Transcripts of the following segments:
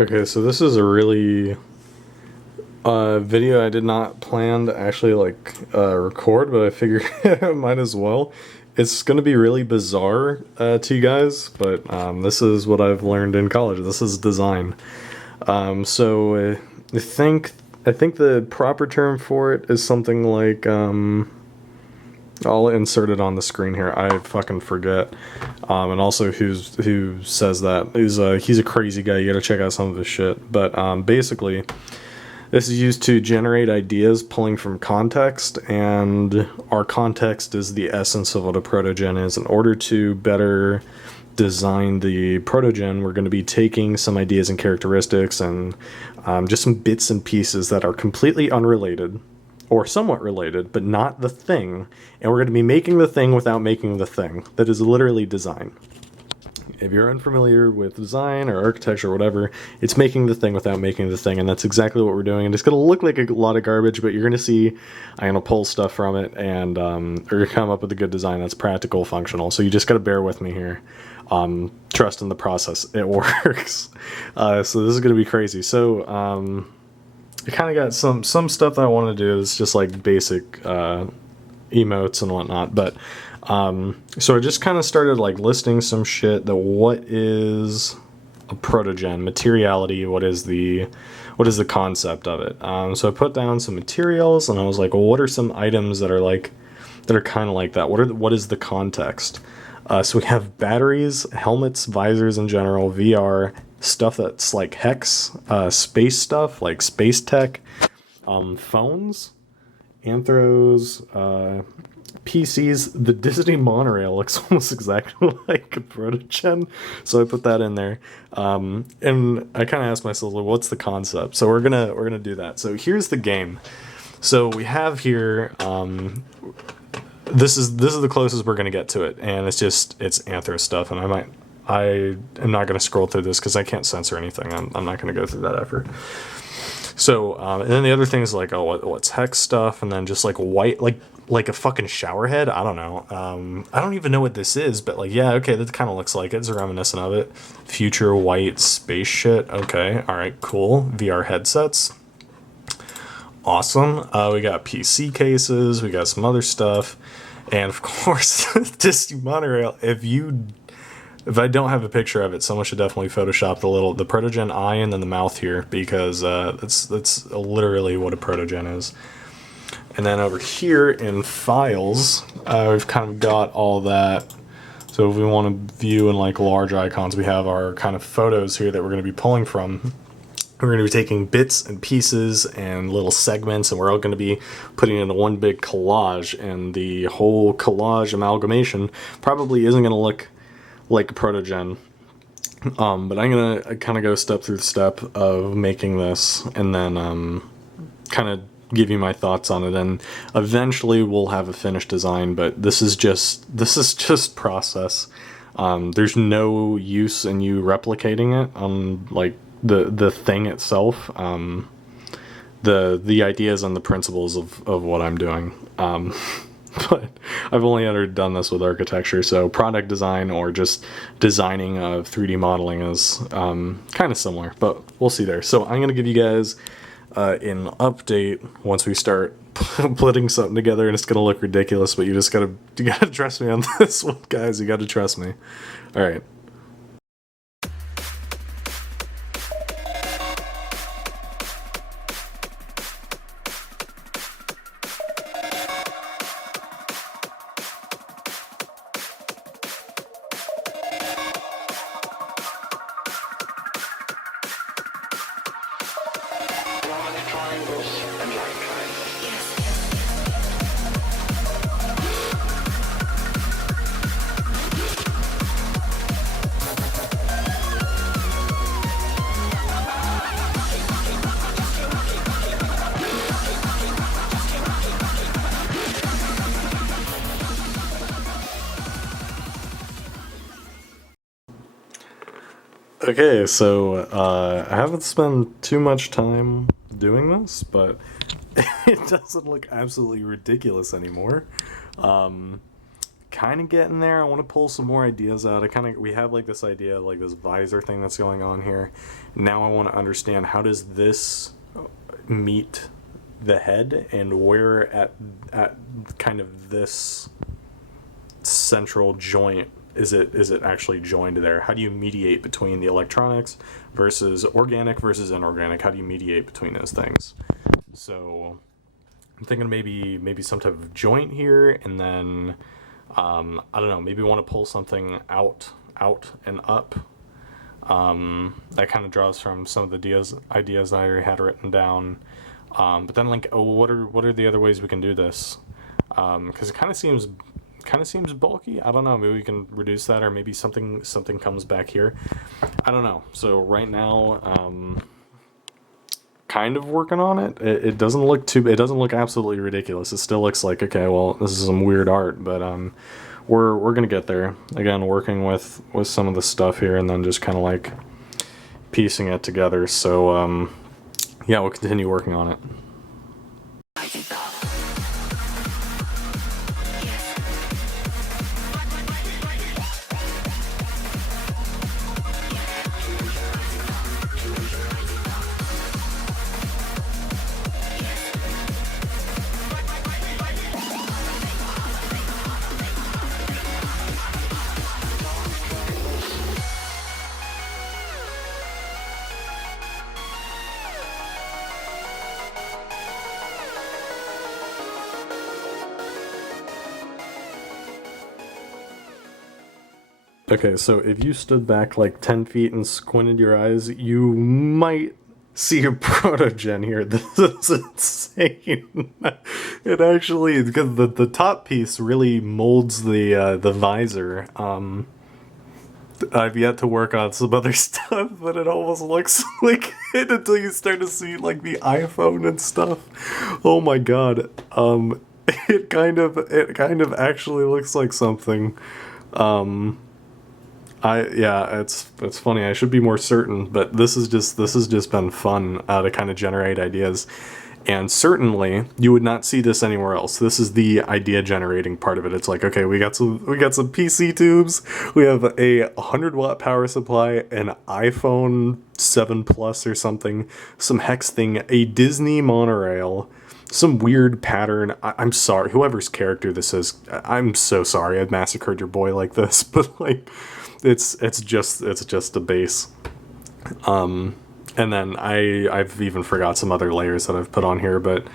Okay, so this is a really video I did not plan to actually record, but I figured I might as well. It's going to be really bizarre to you guys, but this is what I've learned in college. This is design. So I think the proper term for it is something like I'll insert it on the screen here. I fucking forget. And also who says that. He's a crazy guy. You gotta check out some of his shit. But basically, this is used to generate ideas pulling from context, and our context is the essence of what a protogen is. In order to better design the protogen, we're going to be taking some ideas and characteristics and just some bits and pieces that are completely unrelated or somewhat related, but not the thing. And we're going to be making the thing without making the thing. That is literally design. If you're unfamiliar with design or architecture or whatever, it's making the thing without making the thing, and that's exactly what we're doing. And it's going to look like a lot of garbage, but you're going to see I'm going to pull stuff from it, and we're going to come up with a good design that's practical, functional. So you just got to bear with me here. Trust in the process. It works. So this is going to be crazy. So I kind of got some stuff that I want to do. It's just like basic emotes and whatnot, but so I just kind of started like listing some shit that what is a protogen, materiality, what is the concept of it. So I put down some materials and I was like, well, what are some items that are kind of like that? What is the context? So we have batteries, helmets, visors in general, VR, stuff that's like hex, space stuff like space tech, phones, anthros, PCs. The Disney monorail looks almost exactly like a protogen, so I put that in there. And I kind of asked myself, well, what's the concept? So we're gonna do that. So here's the game. So we have here. This is the closest we're gonna get to it, and it's anthro stuff, and I am not gonna scroll through this because I can't censor anything. I'm not gonna go through that effort. So, and then the other things like, oh, what's hex stuff, and then just like white, like a fucking shower head. I don't know. I don't even know what this is, but like, yeah, okay, that kind of looks like it. It's reminiscent of it. Future white space shit. Okay, all right, cool. VR headsets. Awesome. We got PC cases. We got some other stuff, and of course, Disney monorail. If I don't have a picture of it, someone should definitely Photoshop the protogen eye and then the mouth here, because that's literally what a protogen is. And then over here in files, we've kind of got all that. So if we want to view in like large icons, we have our kind of photos here that we're going to be pulling from. We're going to be taking bits and pieces and little segments, and we're all going to be putting it into one big collage. And the whole collage amalgamation probably isn't going to look like a protogen, but I'm gonna kind of go step through the step of making this, and then kind of give you my thoughts on it, and eventually we'll have a finished design. But this is just process. There's no use in you replicating it on like the thing itself. The ideas and the principles of what I'm doing. But I've only ever done this with architecture, so product design or just designing of 3D modeling is kind of similar, but we'll see there. So I'm going to give you guys an update once we start putting something together, and it's going to look ridiculous, but you gotta trust me on this one, guys. You gotta trust me. All right. Okay, so I haven't spent too much time doing this, but it doesn't look absolutely ridiculous anymore. kind of getting there. I want to pull some more ideas out. We have like this idea, like this visor thing that's going on here. Now I want to understand, how does this meet the head, and where at kind of this central joint is it actually joined there? How do you mediate between the electronics versus organic versus inorganic? How do you mediate between those things? So I'm thinking maybe some type of joint here, and then I don't know, maybe want to pull something out and up. That kind of draws from some of the ideas that I already had written down. But then like, what are the other ways we can do this? Because it kind of seems bulky. I don't know. Maybe we can reduce that, or maybe something comes back here. I don't know. So right now, kind of working on it. It doesn't look absolutely ridiculous. It still looks like, okay, well, this is some weird art, but we're gonna get there. Again, working with some of the stuff here, and then just kind of like piecing it together. So yeah, we'll continue working on it. Okay, so if you stood back like 10 feet and squinted your eyes, you might see a Protogen here. This is insane. It actually, because the top piece really molds the visor. I've yet to work on some other stuff, but it almost looks like it until you start to see like the iPhone and stuff. Oh my god. It kind of actually looks like something. It's funny. I should be more certain, but this has just been fun to kind of generate ideas. And certainly you would not see this anywhere else. This is the idea generating part of it. It's like, okay, we got some PC tubes, we have a 100-watt power supply, an iPhone 7 Plus or something, some hex thing, a Disney monorail, some weird pattern. I'm sorry, whoever's character this is, I'm so sorry I've massacred your boy like this, but like, it's just a base. And then I've even forgot some other layers that I've put on here, but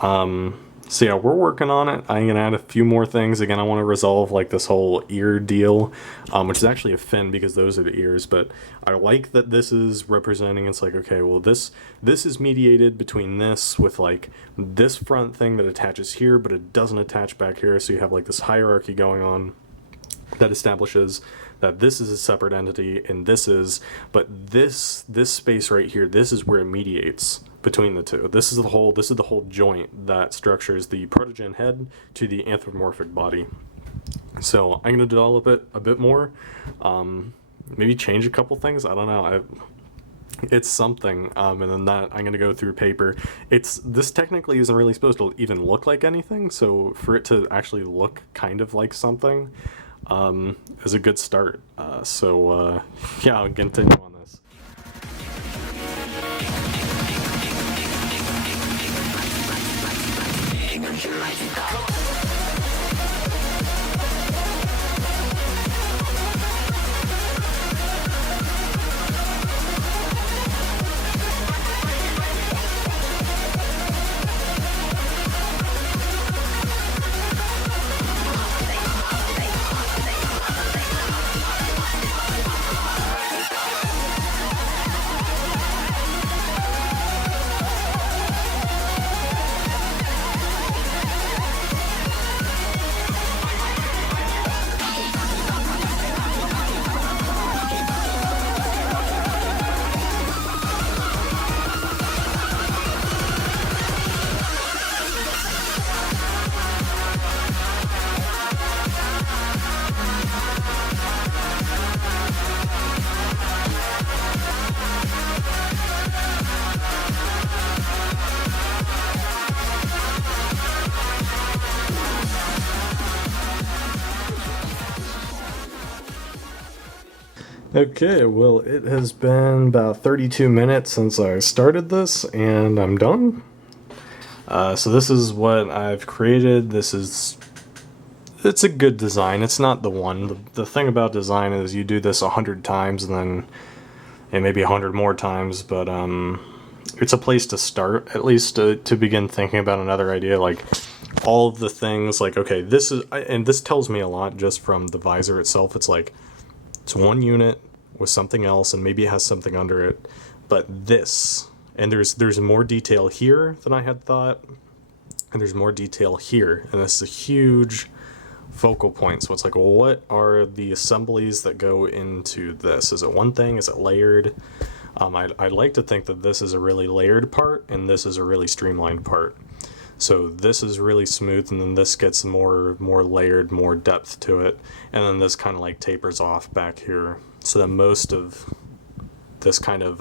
so yeah, we're working on it. I'm gonna add a few more things. Again, I want to resolve like this whole ear deal, which is actually a fin because those are the ears, but I like that this is representing, it's like, okay, well this is mediated between this with like this front thing that attaches here, but it doesn't attach back here, so you have like this hierarchy going on that establishes that this is a separate entity and this is, but this space right here, this is where it mediates between the two. This is the whole joint that structures the Protogen head to the anthropomorphic body. So I'm going to develop it a bit more, maybe change a couple things. I don't know. It's something, and then that I'm going to go through paper. This technically isn't really supposed to even look like anything, so for it to actually look kind of like something is a good start. Yeah, I'll continue on this. Okay, well, it has been about 32 minutes since I started this, and I'm done. So this is what I've created. It's a good design. It's not the one. The thing about design is you do this 100 times and maybe 100 more times, but it's a place to start, at least to begin thinking about another idea, like all of the things, like, okay, and this tells me a lot just from the visor itself. It's like, it's one unit with something else, and maybe it has something under it, but this, and there's more detail here than I had thought, and there's more detail here, and this is a huge focal point. So it's like, well, what are the assemblies that go into this? Is it one thing? Is it layered? I'd like to think that this is a really layered part, and this is a really streamlined part. So this is really smooth, and then this gets more layered, more depth to it, and then this kind of like tapers off back here, so that most of this kind of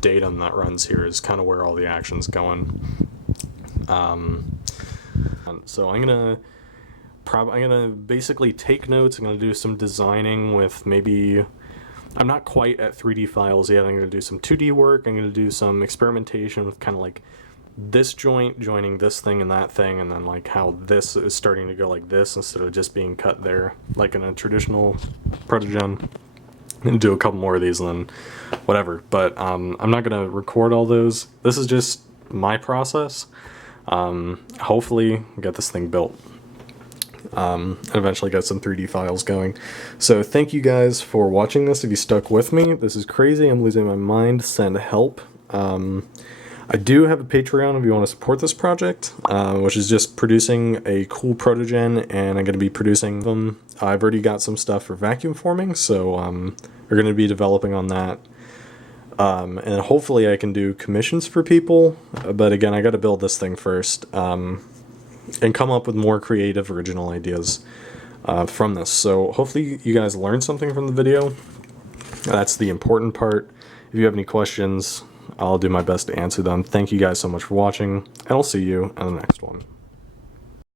datum that runs here is kind of where all the action's going. So I'm gonna basically take notes. I'm gonna do some designing with maybe. I'm not quite at 3D files yet. I'm gonna do some 2D work. I'm gonna do some experimentation with kind of like this joint joining this thing and that thing, and then like how this is starting to go like this instead of just being cut there like in a traditional Protogen, and do a couple more of these and then whatever. But I'm not gonna record all those. This is just my process. Hopefully get this thing built, and eventually get some 3D files going. So thank you guys for watching this. If you stuck with me, this is crazy. I'm losing my mind. Send help. I do have a Patreon if you want to support this project, which is just producing a cool Protogen, and I'm going to be producing them. I've already got some stuff for vacuum forming, so we're going to be developing on that. And hopefully I can do commissions for people, but again, I got to build this thing first, and come up with more creative, original ideas from this. So hopefully you guys learned something from the video. That's the important part. If you have any questions, I'll do my best to answer them. Thank you guys so much for watching, and I'll see you in the next one.